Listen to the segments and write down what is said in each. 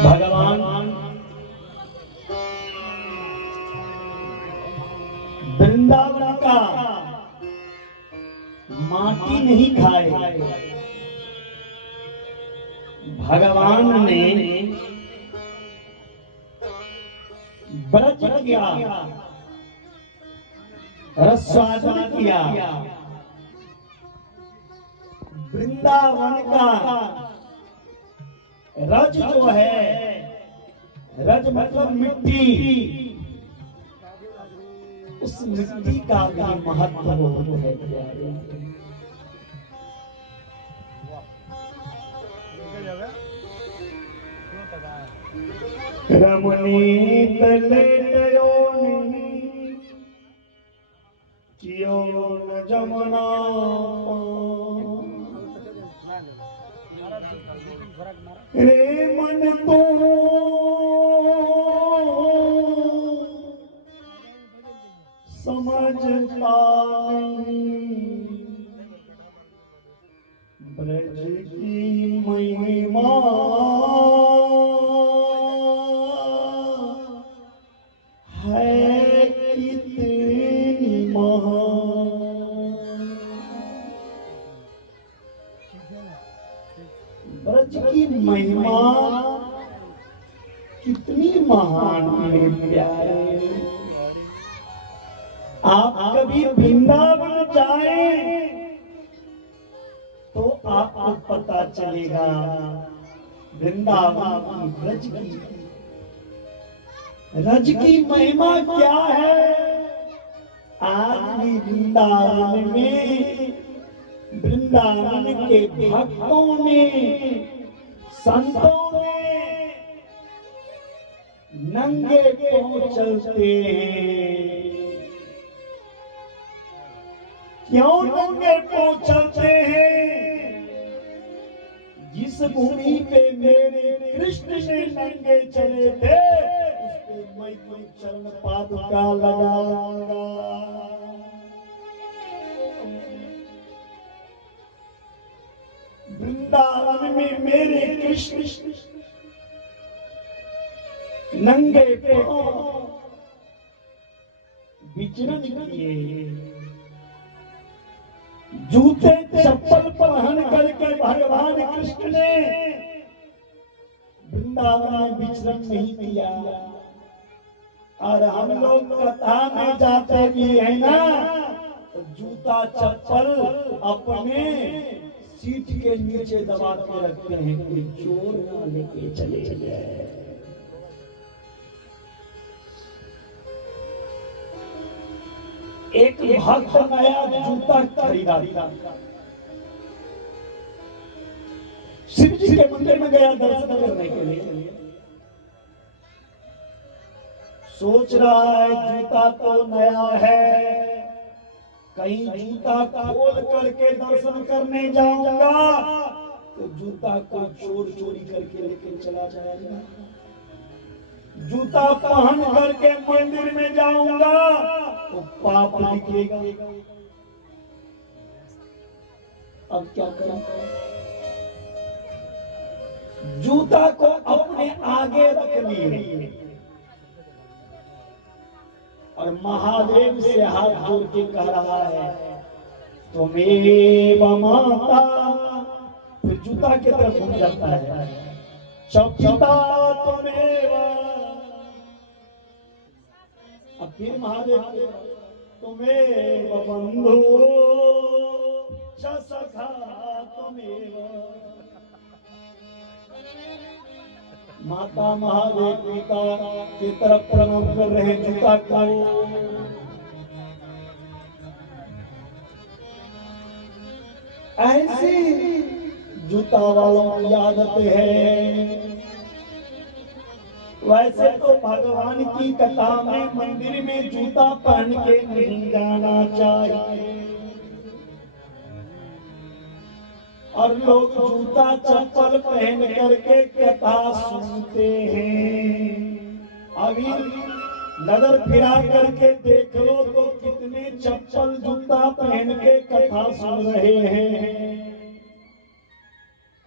भगवान वृंदावन का माटी नहीं खाए, भगवान ने व्रत किया, रसास्वादन किया। वृंदावन का रज जो है, रज मतलब मिट्टी, उस मिट्टी का भी महत्व है। रमणी तलेटयोनि चियो न जमुना रे मन तो समझता नहीं ब्रज की महिमा है कितनी महान। ब्रज की महिमा कितनी महान मेरे प्यारे। आप कभी वृंदावन जाएं तो आपको पता चलेगा वृंदावन की रज की महिमा क्या है। आज भी वृंदावन में वृंदावन के भक्तों ने, संतों ने नंगे पांव चलते हैं। क्यों नंगे पांव चलते हैं? जिस भूमि पे मेरे कृष्ण ने नंगे चले थे उस पे मैं कोई चरण पादुका लगाऊंगा। वृंदावन में मेरे कृष्ण नंगे पांव विचरण किए, जूते चप्पल पहन करके भगवान कृष्ण ने वृंदावन में विचरण नहीं किया। और हम लोग कथा में जाते भी है ना, तो जूता चप्पल अपने सीट के नीचे दबा के रखते हैं, कोई चोर ना लेके चले जाए। एक भक्त नया जूता खरीदा, शिव जी के मंदिर में गया दर्शन करने के लिए। सोच रहा है जूता तो नया है, कहीं जूता खोल करके दर्शन करने जाऊंगा तो जूता को चोर चोरी करके लेके चला जाएगा। जूता पहन करके मंदिर में जाऊंगा तो पाप लिखेगा। अब क्या करें? जूता को अपने आगे रख लिए और महादेव से हाथ जोड़ के कह रहा है तुम्हें माता। फिर जूता की तरफ घूम जाता है, चौकीता तुम्हें। अब फिर महादेव तुम्हें बंधु सखा तुम्हें। माता महादेव पिता की तरफ प्रणाम कर रहे जूता को। ऐसी जूता वालों की आदत है। वैसे तो भगवान की कथा में मंदिर में जूता पहन के नहीं जाना चाहिए, और लोग जूता चप्पल पहन करके कथा सुनते हैं। अभी नजर फिरा करके देख लो तो कितने चप्पल जूता पहन के कथा सुन रहे हैं।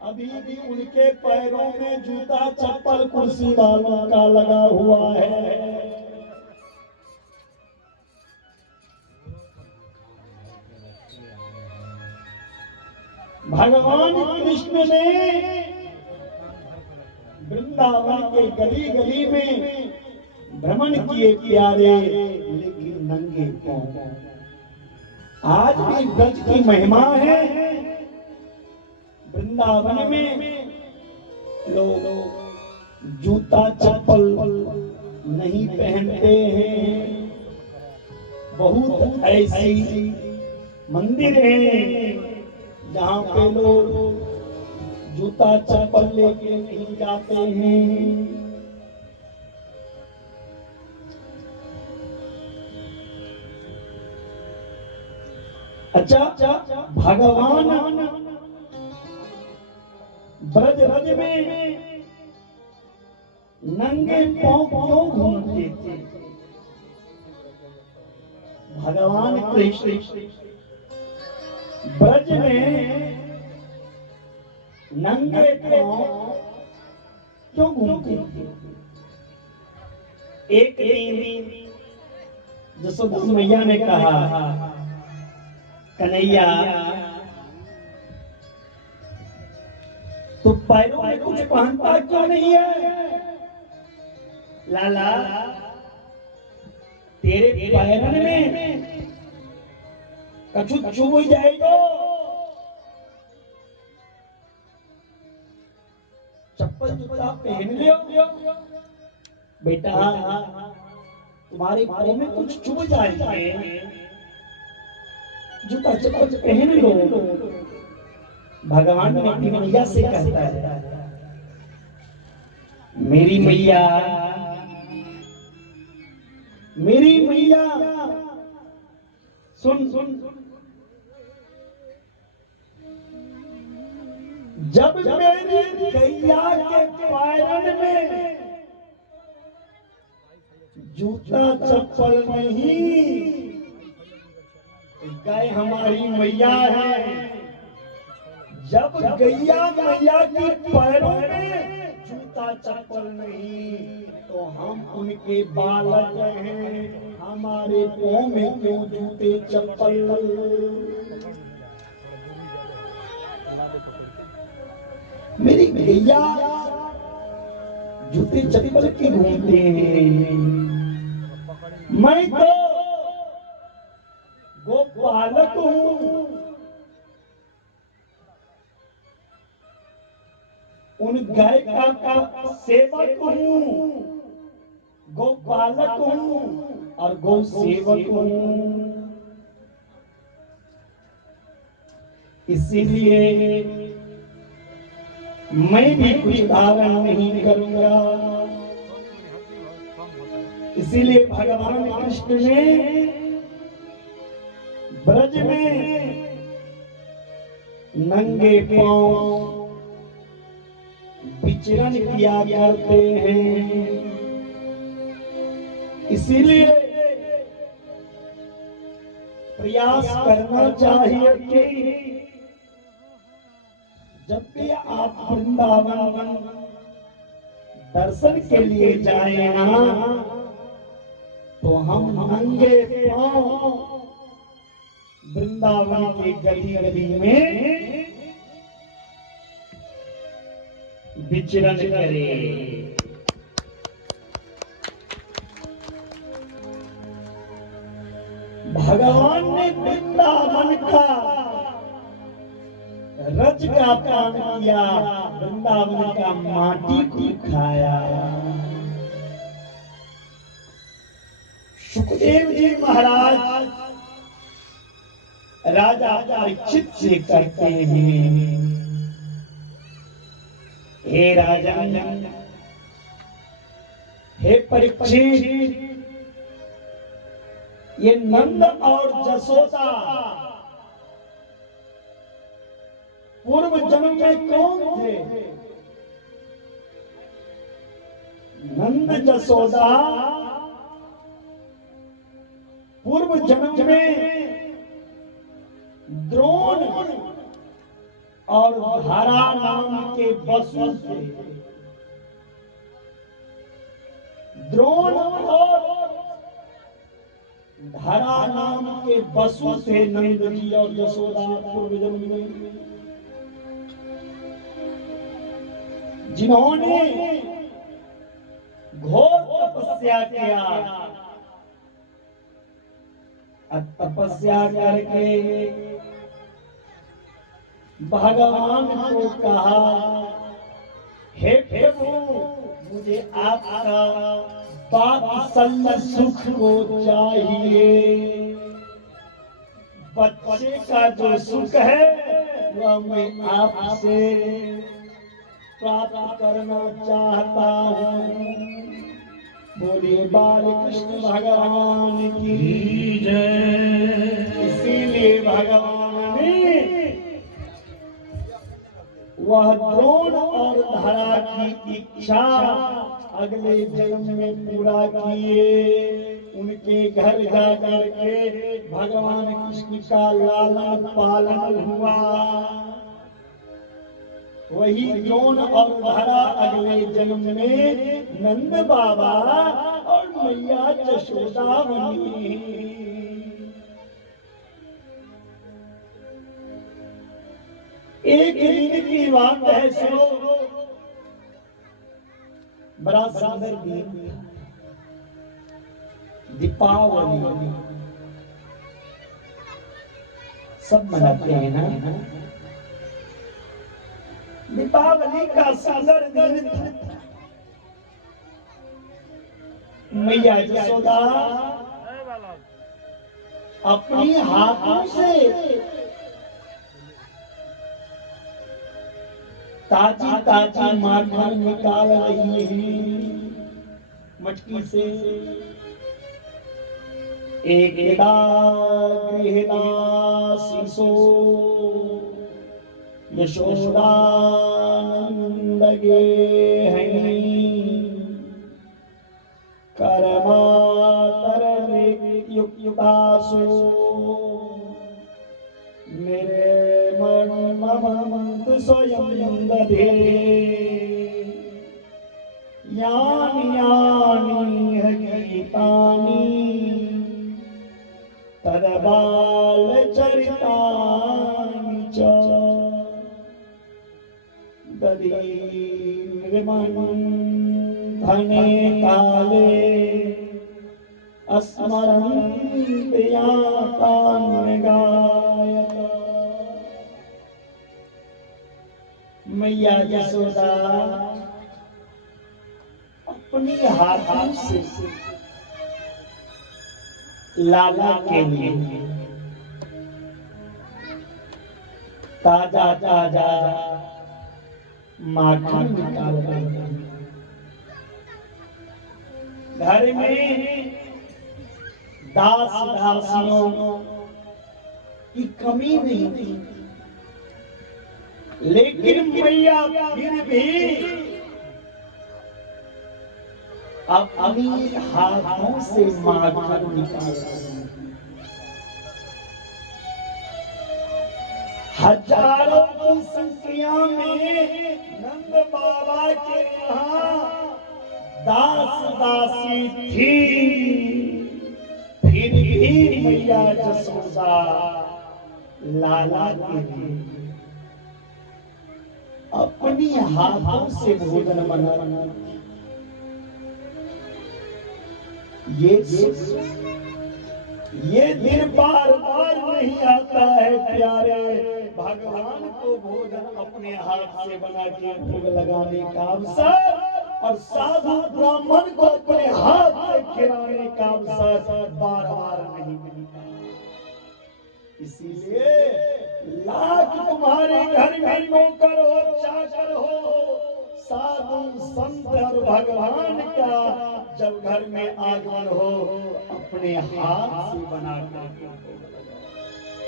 अभी भी उनके पैरों में जूता चप्पल कुर्सी वालों का लगा हुआ है। भगवान कृष्ण ने वृंदावन के गली गली में भ्रमण किए प्यारे, लेकिन नंगे पांव। आज भी ब्रज की महिमा है। वृंदावन में लोग जूता चप्पल नहीं पहनते हैं। बहुत ऐसी मंदिर हैं जहाँ पे लोग जूता चप्पल लेके नहीं जाते हैं। अच्छा, भगवान ब्रज रज में नंगे पांव क्यों घूमते थे? भगवान कृष्ण ब्रज में नंगे पांव क्यों घूमते थे? एक दिन जसोदा मैया ने कहा, कन्हैया तो पैरों में कुछ पहनता क्यों नहीं है? लाला तेरे पैरन में कछु चुभ जाएगा, चप्पल जूता पहन लियो। बेटा तुम्हारे पैर में कुछ चुभ जाएंगे, जूता चप्पल पहन लो। भगवान अपनी मैया से कहता है, मेरी मैया, मेरी मैया सुन, जब मेरी गैया के पैरन में जूता चप्पल नहीं, गाय हमारी मैया है। जब गैया मैया के पैरों में जूता चप्पल नहीं, तो हम उनके बालक हैं। हमारे पांव में क्यों जूते चप्पल? मेरी गैया जूते चप्पल के घूमते हैं, मैं तो गोपालक हूँ। उन गाय का सेवक हूँ, गोपालक हूँ और गौ सेवक हूँ। इसीलिए मैं भी कुछ धारण नहीं करूंगा। इसीलिए भगवान कृष्ण ने ब्रज में नंगे पांव विचरण किया करते हैं। इसीलिए प्रयास करना चाहिए कि जब भी आप वृंदावन दर्शन के लिए जाए ना, तो हम नंगे पांव वृंदावन के गली गली में विचरण करें। भगवान ने वृंदावन का रज का पान किया, वृंदावन का माटी को खाया। सुखदेव जी महाराज राजा परीक्षित से कहते हैं, हे राजन, हे परीक्षित, ये नंद और जसोदा पूर्व जन्म में कौन थे? नंद जसोदा पूर्व जन्म में द्रोण और धरा नाम के वसु थे। द्रोण और धरा नाम के वसु थे नंद जी और यशोदा पूर्व जन्म में, जिन्होंने घोर तपस्या किया। तपस्या करके भगवान को कहा, हे प्रभु मुझे आपका वात्सल्य सुख को चाहिए। बच्चे का जो सुख है वह मैं आपसे प्राप्त करना चाहता हूँ। बोलिए बाल कृष्ण भगवान की जय। इसीलिए भगवान ने वह द्रोण और धरा की इच्छा अगले जन्म में पूरा किए। उनके घर जाकर के भगवान कृष्ण का लालन पालन हुआ। वही द्रोण और धरा अगले जन्म में नंद बाबा और मैया यशोदा बनी। एक दिन की बात है, सुनो। बड़ा सुंदर दिन, दीपावली सब मनाते हैं ना। दीपावली का सुंदर दिन था। मैया यशोदा अपनी हाथों से ताजी ताजी माखन निकाल रही है मटकी से। एकदा गृहदा शिशो यशोदा नंद गेहिनी कर्मातर युक्तासु मेरे मन ममंत स्वयं दधे यानि यानि गीतानि तदबाल चरितानि च दधीर्मन् धने काले अस्मरन् यातान् गायत। मैया यशोदा अपनी हाथों से लाला के लिए ताजा ताजा माखन निकाल रही। घर में दास दासियों की कमी नहीं थी, लेकिन मैया फिर भी अपनी हाथों से माखन निकाल रही। हजारों की संख्या में नंद बाबा के यहाँ दास दासी थी, फिर भी मैया यशोदा लाला के लिए अपनी हाथों से भोजन बना। ये दिन बार बार नहीं आता है प्यारे। भगवान को भोजन अपने हाथ से बना के भोग लगाने का अवसर और साधु ब्राह्मण को अपने हाथ से खिलाने का अवसर बार बार नहीं मिलता। इसीलिए लाख तुम्हारे घर में नौकर हो चाकर हो, साधु संत और भगवान का जब घर में आगमन हो अपने हाथ से बना कर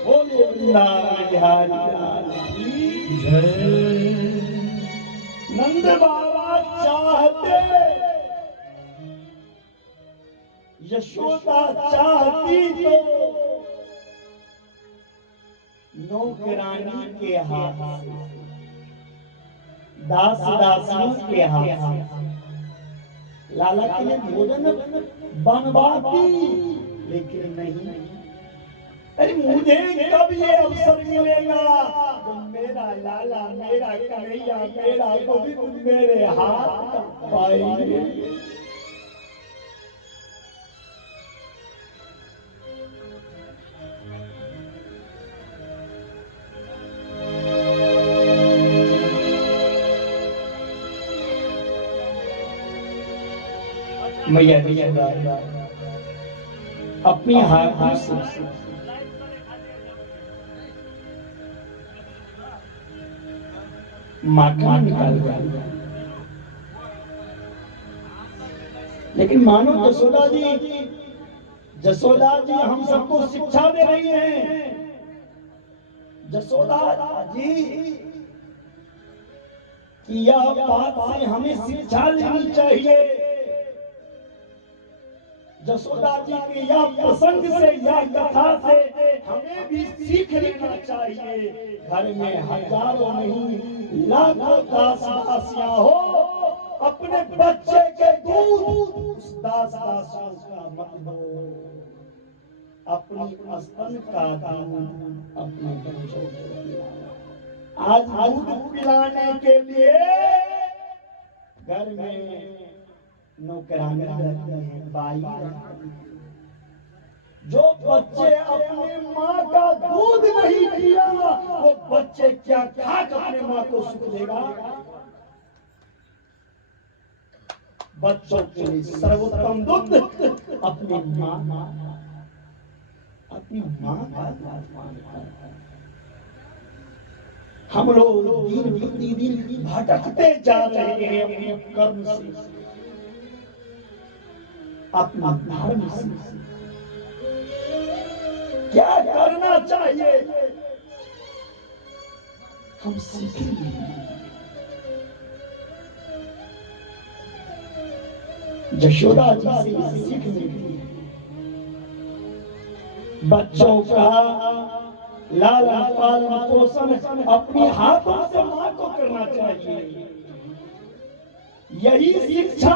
बोले वृंदावन बिहारी लाल की जय। नंद बाबा चाहते, यशोदा चाहती तो नौकरानी के हाथ से, दास दासियों के हाथ से लाला के लिए भोजन बनवाती, लेकिन नहीं। अरे मुझे कब ये अवसर मिलेगा तो मेरा लाला, मेरा कन्हैया, मेरा गोविंद मेरे हाथ पाएंगे। मैया अपनी हाथों से माखन निकाल दिया, लेकिन मानो जसोदा जी हम सबको शिक्षा दे रही हैं। जसोदा जी की यह बात से हमें शिक्षा लेनी चाहिए। जसोदा जी के यह प्रसंग से, यह कथा से हमें भी सीख लेना चाहिए। घर में हजारों नहीं लाखों दास दासियां हो, अपने बच्चे के दूध उस दास दासियों का मत दो, अपनी स्तन का दूध अपने बच्चों को पिलाओ। आज दूध पिलाने के लिए घर में नौकरानी रहती है, बाई रहती है। जो बच्चे अपने माँ का दूध नहीं पिया, वो बच्चे क्या खाकर अपने माँ को सुख देगा। बच्चों के लिए सर्वोत्तम दूध अपनी माँ का दूध। हम लोग दिन प्रतिदिन भटकते जा रहे हैं अपने कर्म से, अपना धर्म से। क्या करना चाहिए हम सीखेंगे। यशोदा जी से सीख मिली। बच्चों का लालन पालन पोषण अपने हाथों से मां को करना चाहिए। यही शिक्षा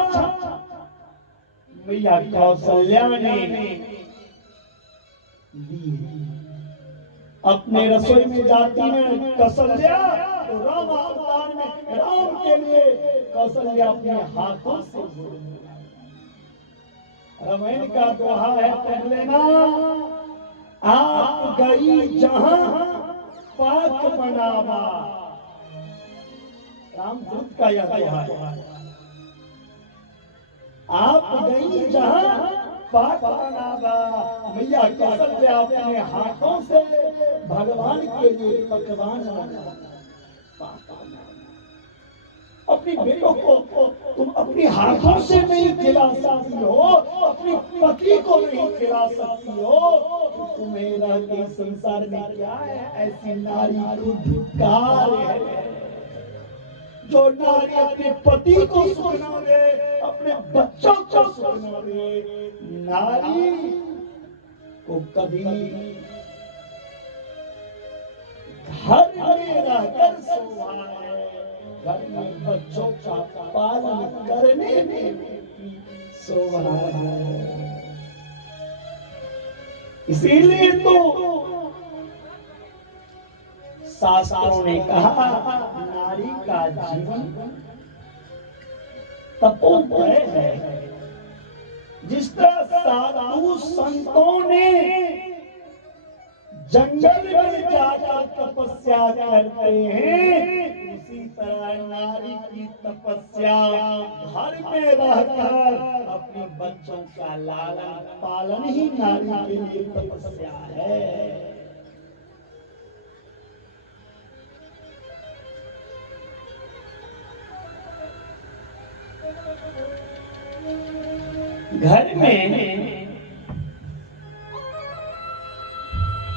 मैया कौशल्या ने दी। अपने रसोई में जाती है कौशल्या, तो राम अवतार में राम के लिए कौशल्या अपने हाथों से रामायण का दोहा है, पढ़ लेना। आप गई जहां पाक बनावा, रामदूत का यह दोहा है। आप गई जहां पाक बनावा, मैया कौशल्या अपने हाथों से भगवान के लिए पकवान बनावा। अपनी बेटों को तुम अपने हाथों से नहीं खिला सकती हो, अपने पति को नहीं खिला सकती हो, तो तुम्हें रहते संसार में क्या है। ऐसी नारी को धिक्कार है जो नारी अपने पति को सुख न दे, अपने बच्चों को सुख न दे। नारी को कभी घर में रहकर शोभा है, घर में बच्चों का पालन करने में शोभा है। इसीलिए तो शास्त्रों ने कहा नारी का जीवन तपोमय है। जिस तरह साधु संतों ने जंगल में जाकर तपस्या करते हैं, उसी तरह नारी की तपस्या घर में रहकर अपने बच्चों का लालन पालन ही नारी के लिए तपस्या है। घर में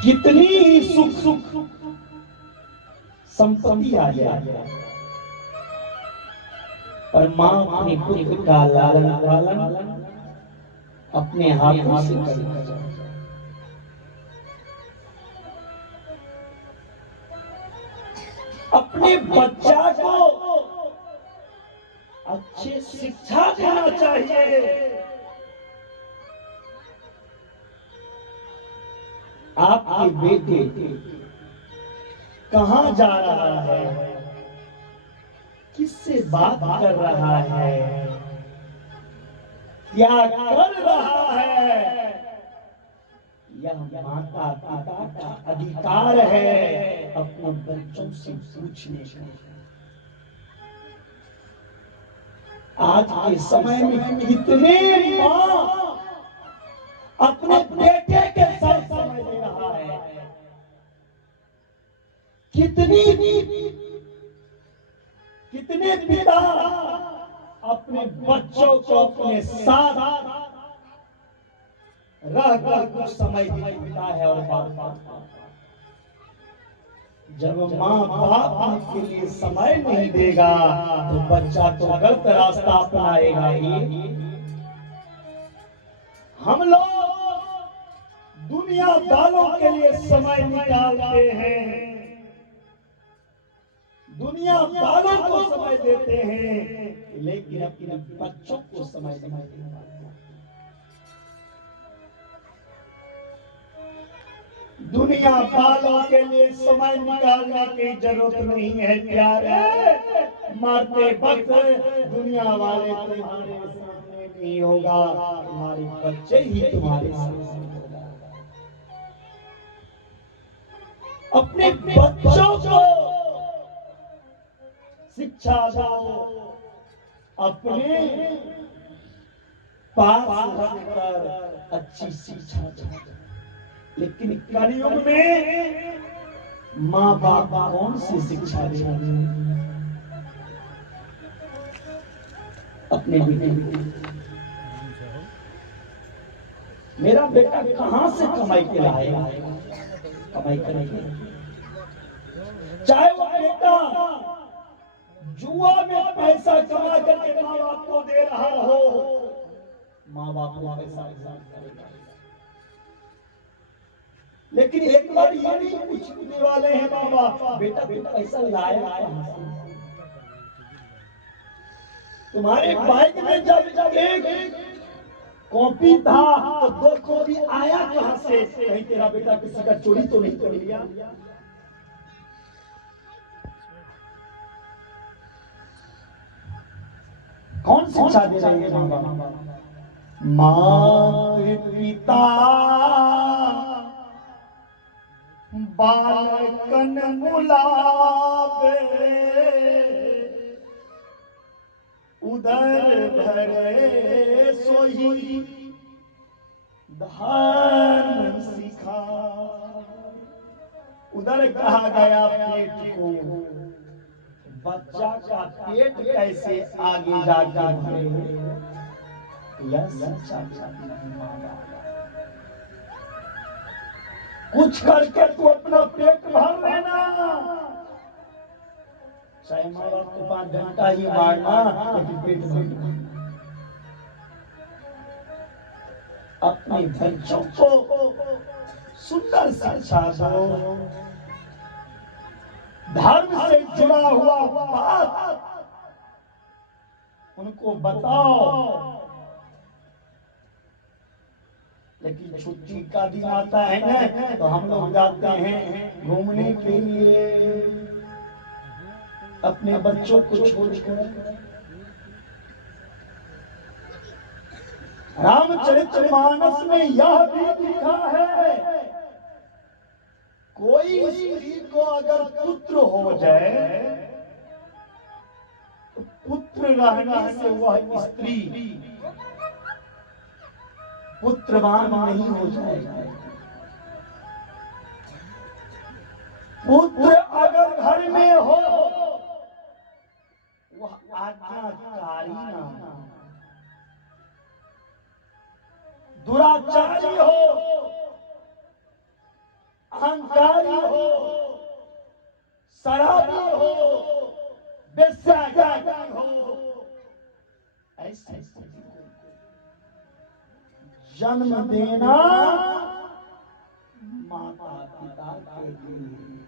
कितनी सुख संपत्ति आ जाए, पर मां अपने पुत्र का लालन पालन अपने हाथों से करती है। अपने बच्चा को अच्छी शिक्षा देना चाहिए। आपके बेटे कहाँ जा रहा है, किससे बात कर रहा है, क्या कर रहा है, यह माता पिता का अधिकार है अपने बच्चों से पूछने का। आज के समय में कितने माँ अपने बेटे के साथ समय दे रहा है, कितने पिता अपने बच्चों को अपने साथ रहकर कुछ समय बिताता है। और जब माँ बाप के लिए समय नहीं देगा तो बच्चा तो गलत रास्ता अपनाएगा ही। हम लोग दुनिया वालों के लिए समय निकालते हैं, दुनिया वालों को समय देते हैं, लेकिन अपने बच्चों को समय नहीं देते। दुनिया वालों के लिए समय निकालने की जरूरत नहीं है प्यारे। मरते वक्त दुनिया वाले तुम्हारे सामने नहीं होगा, तुम्हारे बच्चे ही तुम्हारे सामने होगा। अपने बच्चों को शिक्षा दो, अपने पास रखकर अच्छी शिक्षा दो। लेकिन कलयुग में माँ बाप कौन सी शिक्षा दे रहे हैं अपने बेटे? मेरा बेटा कहां से कमाई के लाएगा, कमाई करेगा? चाहे वो बेटा जुआ में पैसा कमा करके माँ बाप को दे रहा हो, माँ बाप को पैसा करेगा। लेकिन एक बार ये नहीं पूछने वाले हैं बाबा बेटा पैसा लाया तुम्हारे बाइक में जब एक कॉपी था तो दो कॉपी आया कहां से? कहीं तेरा बेटा किसी का चोरी तो नहीं कर लिया? कौन शिक्षा दे रहे हैं बाबा? माता पिता बालकन बुलावे, उधर भरे सोही धर्म सिखा। उधर कहा गया पेट को, बच्चा का पेट कैसे आगे जाकर भरे, यह शिक्षा कुछ करके तू अपना पेट भर लेना, चाहे माँ बाप को 5 घंटा ही मारना, लेकिन पेट भरना। अपने बच्चों को सुंदर शिक्षा दो, धर्म से जुड़ा हुआ बात उनको बताओ। लेकिन छुट्टी का दिन आता है ना तो हम लोग जाते हैं घूमने के लिए अपने बच्चों को छोड़कर। रामचरितमानस में यह भी लिखा है, कोई स्त्री को अगर पुत्र हो जाए तो पुत्र रहने से वह स्त्री पुत्रवान नहीं हो जाएगा। पुत्र अगर घर में हो वह आज्ञाकारी ना, दुराचारी हो, अहंकारी हो, शराबी हो, बेस्यागारी हो, ऐसे जन्म देना माता पिता के लिए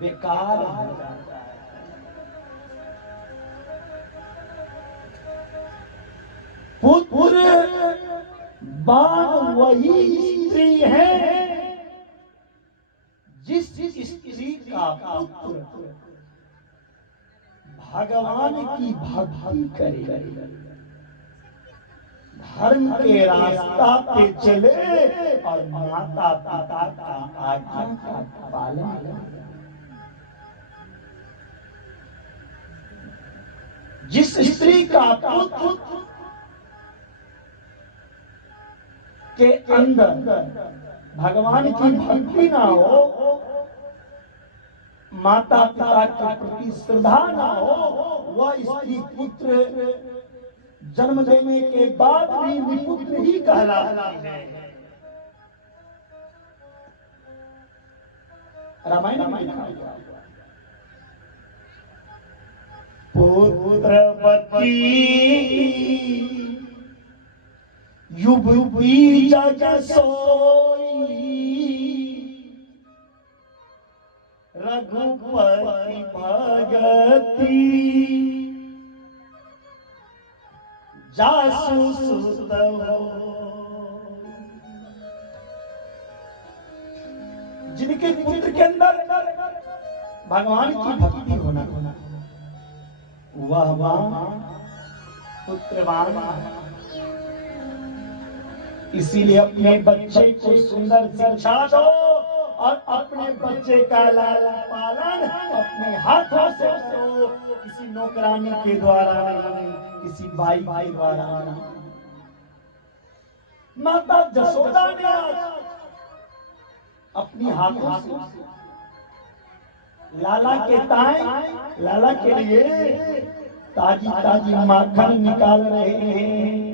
बेकार हो जाता है। पुत्र बाण वही स्त्री है जिस स्त्री का पुत्र भगवान की भक्ति करे, धर्म के रास्ता पे चले और माता पिता का आज्ञा का पालन करे। जिस स्त्री का पुत्र के अंदर भगवान की भक्ति ना हो, माता पिता के प्रति श्रद्धा ना हो, वह स्त्री पुत्र जन्म देने के बाद भी निपुत्र ही कहलाती है। रामायण में लिखा हुआ पुत्रवती युवती जग सोई रघुपति भगति जासु सुत हो। जिनके पुत्र के अंदर भगवान की भक्ति होना वह पुत्रवान, इसीलिए अपने बच्चे को सुंदर शिक्षा दो और अपने बच्चे का लालन पालन अपने हाथों से करो, किसी नौकरानी के द्वारा नहीं, किसी बाई के द्वारा नहीं। माता जसोदा ने अपनी हाथों से लाला के ताए लाला के लिए ताजी ताजी माखन निकाल रहे हैं।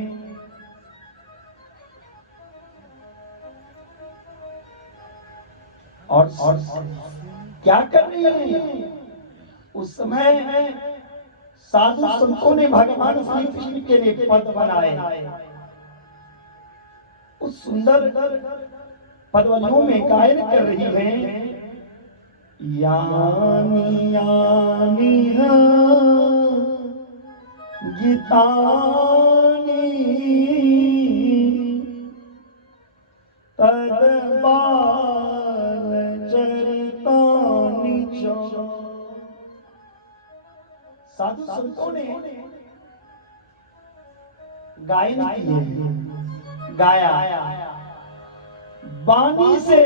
और क्या कर रही है? उस समय साधु संतों ने भगवान श्री कृष्ण के लिए पद बनाए। उस सुंदर पदवलियों में गायन कर रही हैं, यानी यानी गीतानी तदबार चरितानि च। साधु संतों ने गायन किए, गाया, वाणी से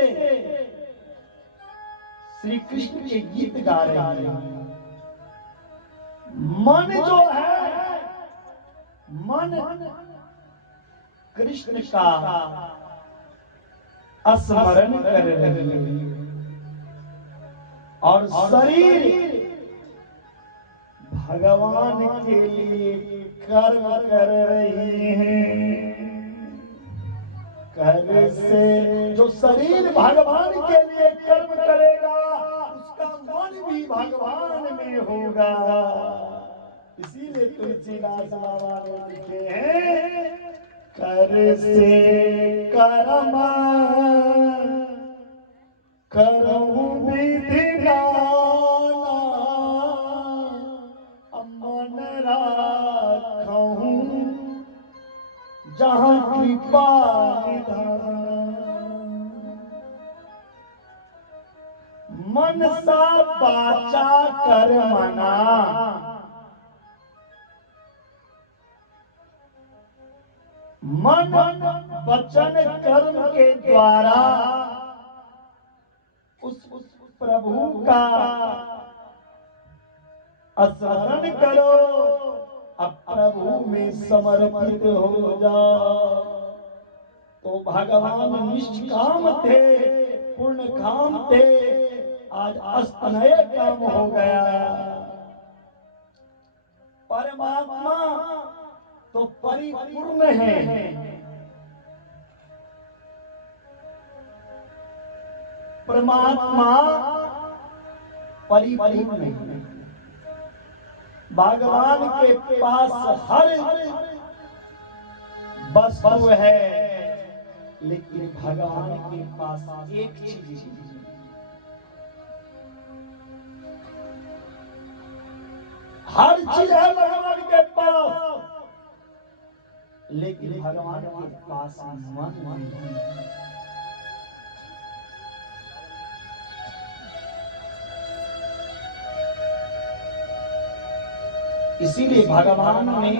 श्री कृष्ण के गीत गा रहे हैं। मन जो है, मन कृष्ण का स्मरण कर रही है और शरीर भगवान के लिए कर्म कर रही है। कर से जो शरीर भगवान के लिए कर्म करेगा उसका मन भी भगवान में होगा। इसीलिए तुलसीदास बाबा ने लिखे हैं, कर से कर्म करहूं विधि नाना, मन राखहूं जहां कृपा निधान। मन सा बाचा कर मना, मन वचन कर्म के द्वारा उस प्रभु का स्मरण करो, अब प्रभु में समर्पित हो जाओ। तो भगवान निष्काम थे, पूर्ण काम थे, आज अस्तनय काम हो गया। परमात्मा तो परिपूर्ण है, परमात्मा परिपूर्ण है। भगवान के पास हर वस्तु है, लेकिन भगवान के पास एक चीज हर चीज है भगवान के पास, लेकिन भगवान के पास मन नहीं। इसीलिए भगवान ने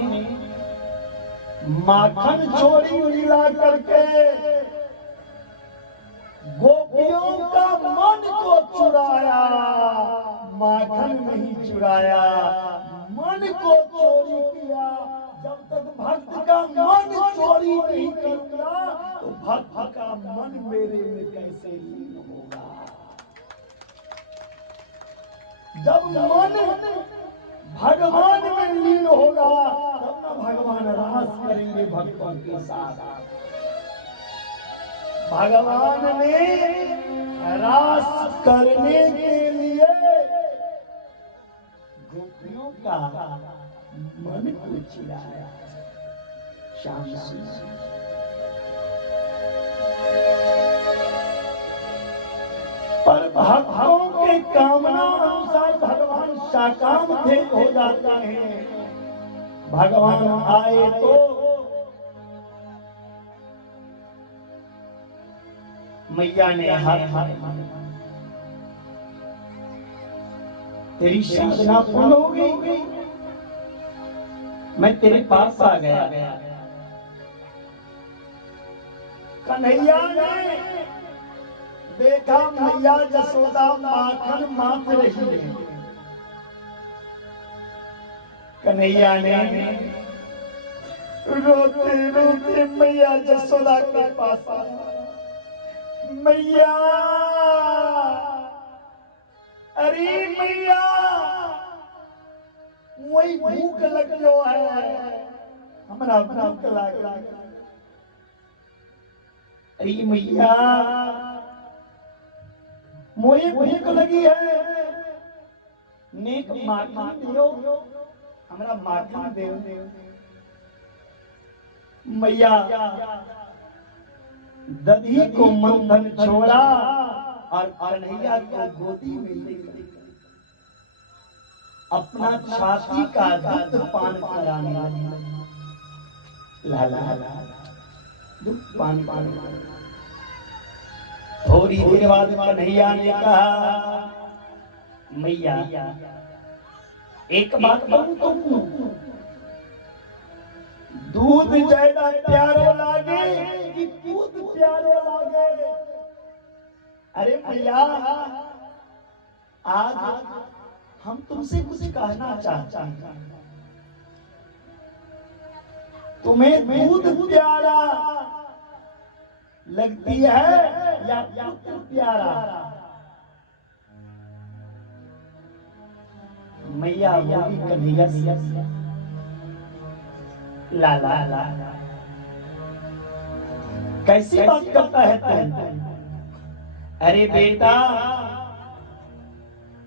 माखन चोरी मिला करके गोपियों का मन को चुराया, माखन नहीं चुराया, मन को चोरी किया। जब तक भक्त का मन चोरी नहीं करूंगा तो भक्त का मन मेरे में कैसे लीन होगा। जब मन भगवान में लीन होगा तब ना भगवान रास करेंगे भक्तों के साथ। भगवान ने रास करने के लिए गोपियों का मन को चिढ़ाया। श्याम पर भक्तों के कामना अनुसार भगवान साकाम थे हो जाते हैं। भगवान आए तो मैया ने हाथ तेरी साधना पूर्ण हो गई, मैं तेरे पास आ गया। कन्हैया ने देखा मैया जसोदा माखन माथ रही है। कन्हैया ने रोते रोते मैया जसोदा के पास आया। मैया, अरे मैया, वही भूख लगलो है, हमारा भूख लगा। अरे मैया, मोए भूख लगी है, नेक माखन दियो, हमरा माखन दे। मैया दधी को मंथन छोड़ा और कन्हैया को गोदी में लेकर अपना छाती का दूध पान कराने लगी। लाला दूध पान कराने। थोड़ी देर बाद कन्हैया ने कहा, मैया एक बात कहूं तुमको, दूध ज्यादा प्यारो लागे कि दूध प्यारो लागे? अरे मैया, आज हम तुमसे कुछ कहना चाहते हैं। तुम्हें दूध प्यारा लगती है या पुत्र प्यारा? मैया बोली कन्हैया, लाला कैसी बात करता है तुम? अरे बेटा,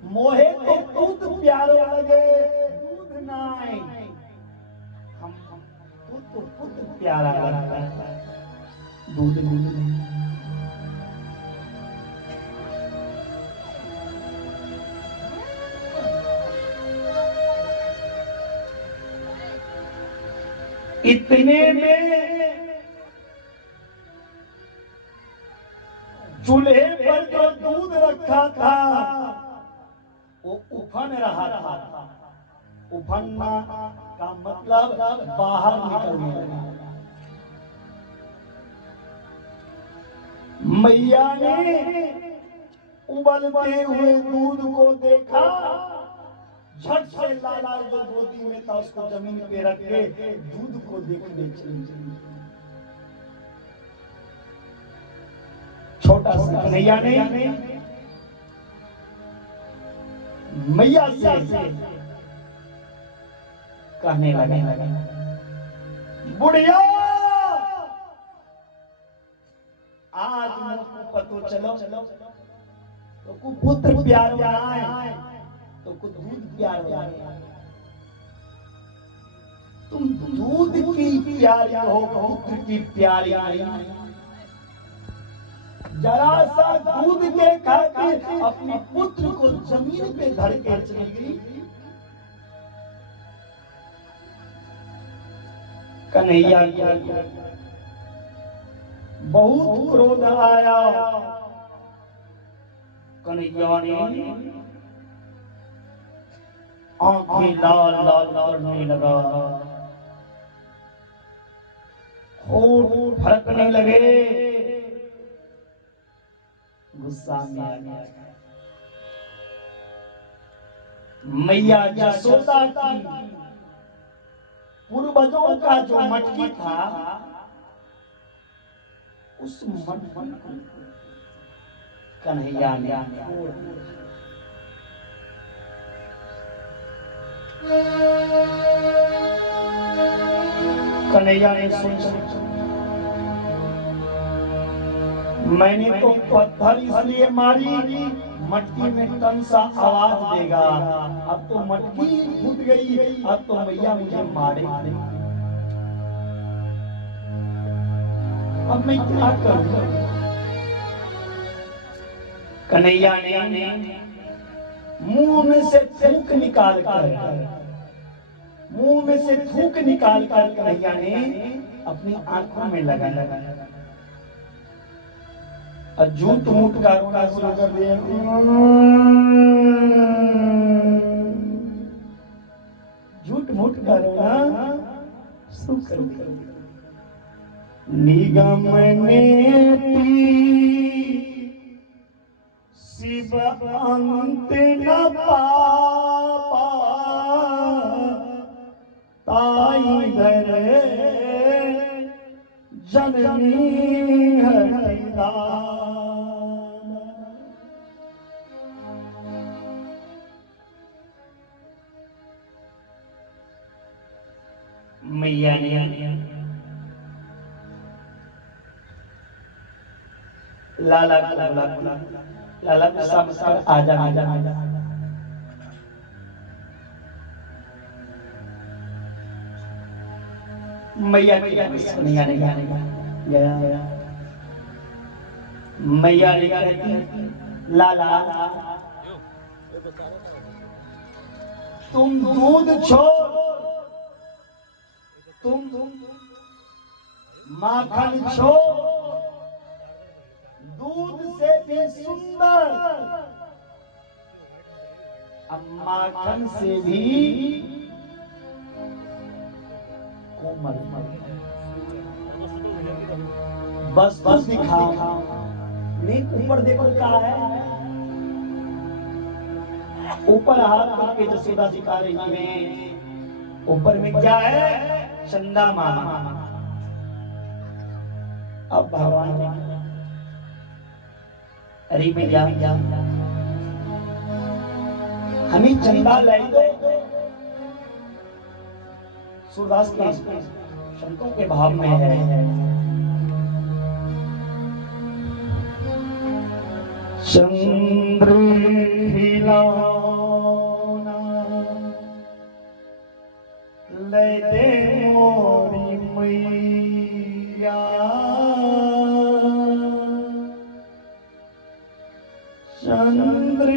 मोहे तो दूध प्यारो लगे, दूध नाई, हम तो पुत्र प्यारा लगता है, दूध नहीं। इतने में चूल्हे पर जो दूध रखा था वो उफन रहा था। उफनना का मतलब बाहर निकलने लगा। मैया ने उबलते हुए दूध को देखा, झट से लाला जो गोदी में था उसको जमीन पे रख के दूध को देखने चली। छोटा सा कन्हैया ने मैया से कहने लगे, बुढ़िया आज मुझको पतो चलो तो कुपुत्र प्यार आए तो कुछ दूध प्यार आए। तुम दूध की प्यारी हो, पुत्र की प्यारी नहीं। जरा सा दूध के खातिर अपने पुत्र को जमीन पे धर के चली गई। कन्हैया को बहुत क्रोध आया। कन्हैया ने आंखें लाल लाल करने लगा, होठ फड़कने लगे, गुस्सा में आ गया। मैया यशोदा की पूर्वजों का जो मटकी था, उस मटकी को कन्हैया ने फोड़ दिया। कन्हैया ने सोचा, मैंने तो पत्थर इसलिए मारी, मटकी में कौन सा आवाज देगा। अब तो मटकी फूट गई, अब तो मैया मुझे मारे। अब मैं क्या करूं? कन्हैया ने मुंह में से थूक निकाल कर कन्हैया ने अपनी आंखों में लगा और झूठ मूठ का रोना शुरू कर दिया। झूठ मूठ का रोना शुरू कर दिया। निगम ने शिव अंत न पापा, ताई धर जननी हरिदा। मैया ने लाला लाला समझकर आजा आजा आजा। मैया मैया लाला तुम दूध छोड़, तुम माखन छोड़, दूध से भी सुंदर, अब माखन से भी कोमल। बस बस दिखाओ, नहीं ऊपर देखो क्या है। ऊपर हाथ करके जसोदा दिखा रही है, ऊपर में क्या है? चंदा मामा। अब भगवान अरे भैया हमें चंदा लाई दो। सूरदास के संतों के भाव में है, चंद्र खिलौना ले दे मोरी मैया, चंद्र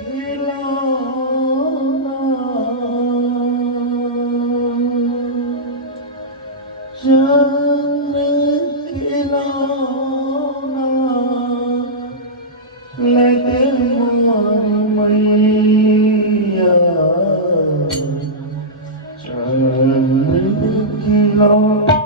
खिलौना, चंद्र खिलौना ले दे मोरी मैया, चंद्र खिलौना।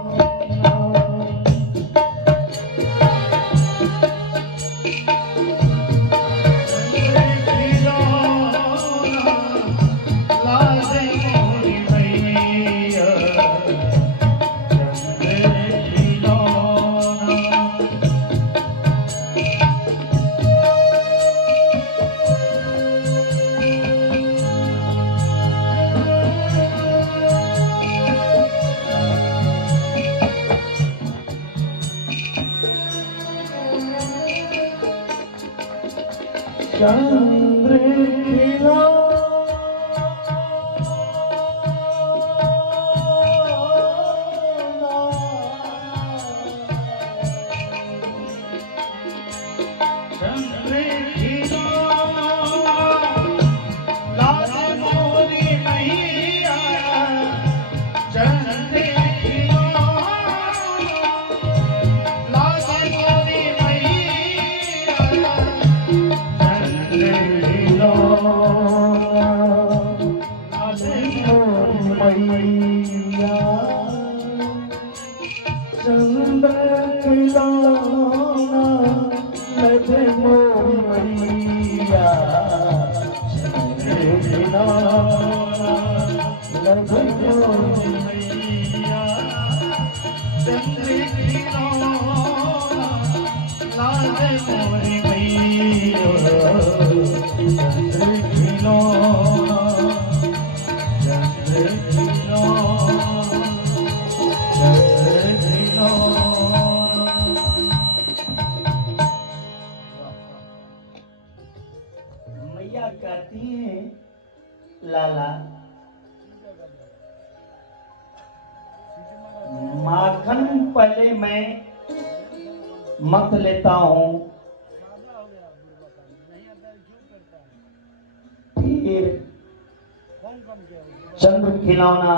चंद्र खिलौना, मैया चंद्र खिलौना लगे मोरी मैया चंद्र खिलौना लगे मोरी मैया चंद्र खिलौना लगे मोरी मैया चंद्र खिलौना चंद्र खिलौना चंद्र खिलौना। मैया कहती हैं लाला माखन पहले मैं मत लेता हूं, फिर चंद्र खिलौना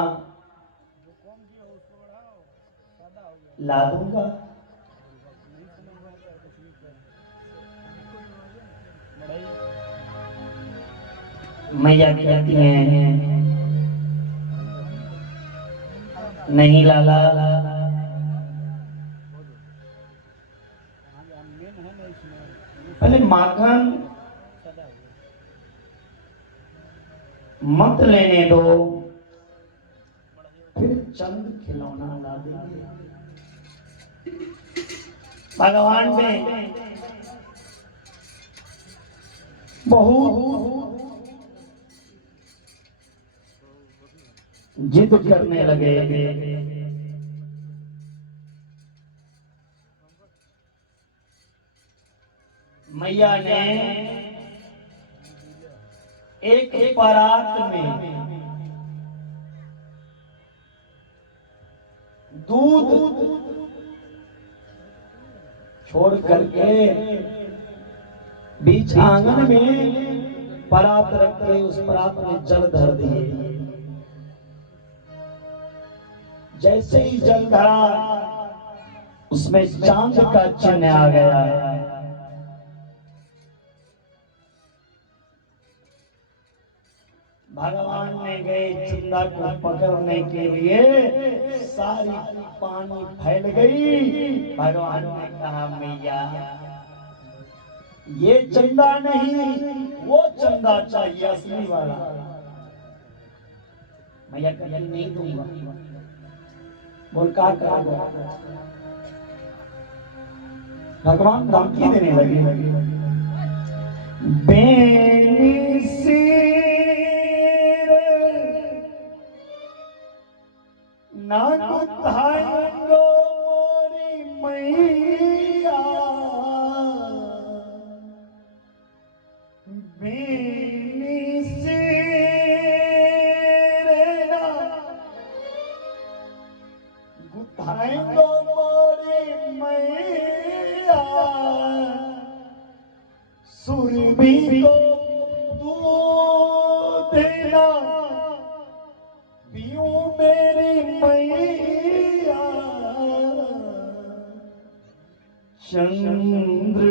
ला दूंगा। मैया कहती हैं नहीं लाला, पहले माखन मत लेने दो, फिर चंद खिलौना ला देंगे। भगवान ने बहुत जिद करने लगे। मैया ने एक परात में दूध छोड़ करके बीच आंगन में परात रख के उस परात में जल धर दिए। जैसे ही जल धरा उसमें चांद का चिन्ह आ गया। भगवान ने गए चंदा को पकड़ने के लिए, सारी पानी फैल गई। भगवान ने कहा मैया ये चंदा नहीं, वो चंदा चाहिए असली वाला। मैया कहती नहीं दूंगा। बोल का करोगे? भगवान धमकी देने लगे। बेसी ना कुताएंगो मोरी मैया, बेसी ना कुताएंगो मोरी मैया, सुरभि को दूध देना पीऊं मेरी मैया, चंद्र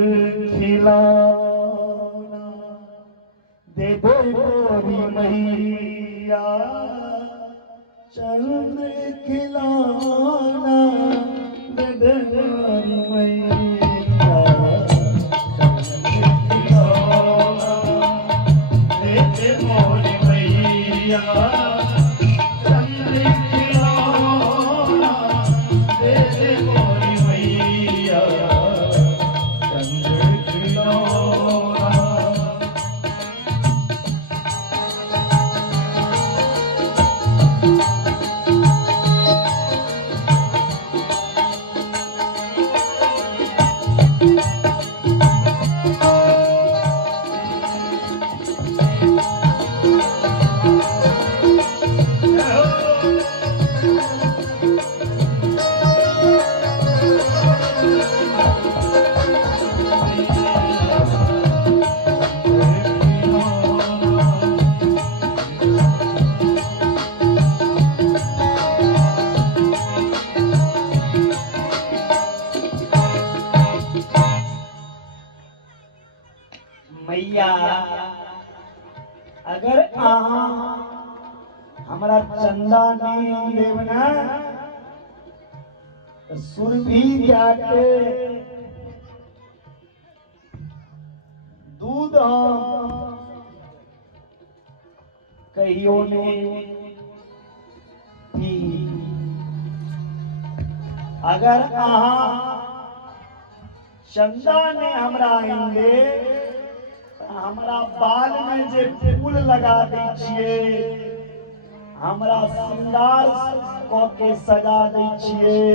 खिलौना दे दो मोरी मैया, चंद्र खिलौना दे दो मोरी मैया, चंद्र खिलौना दे दो मोरी मैया, मैया अगर हमारा चंदा नहीं देवना सुरभि जाके दूध कहियो ने पी। अगर अहाँ चंदा ने हमरा आइंदे हमरा बाल में जे फूल लगा दी छिए, हमरा श्रृंगार क के सजा दी छिए।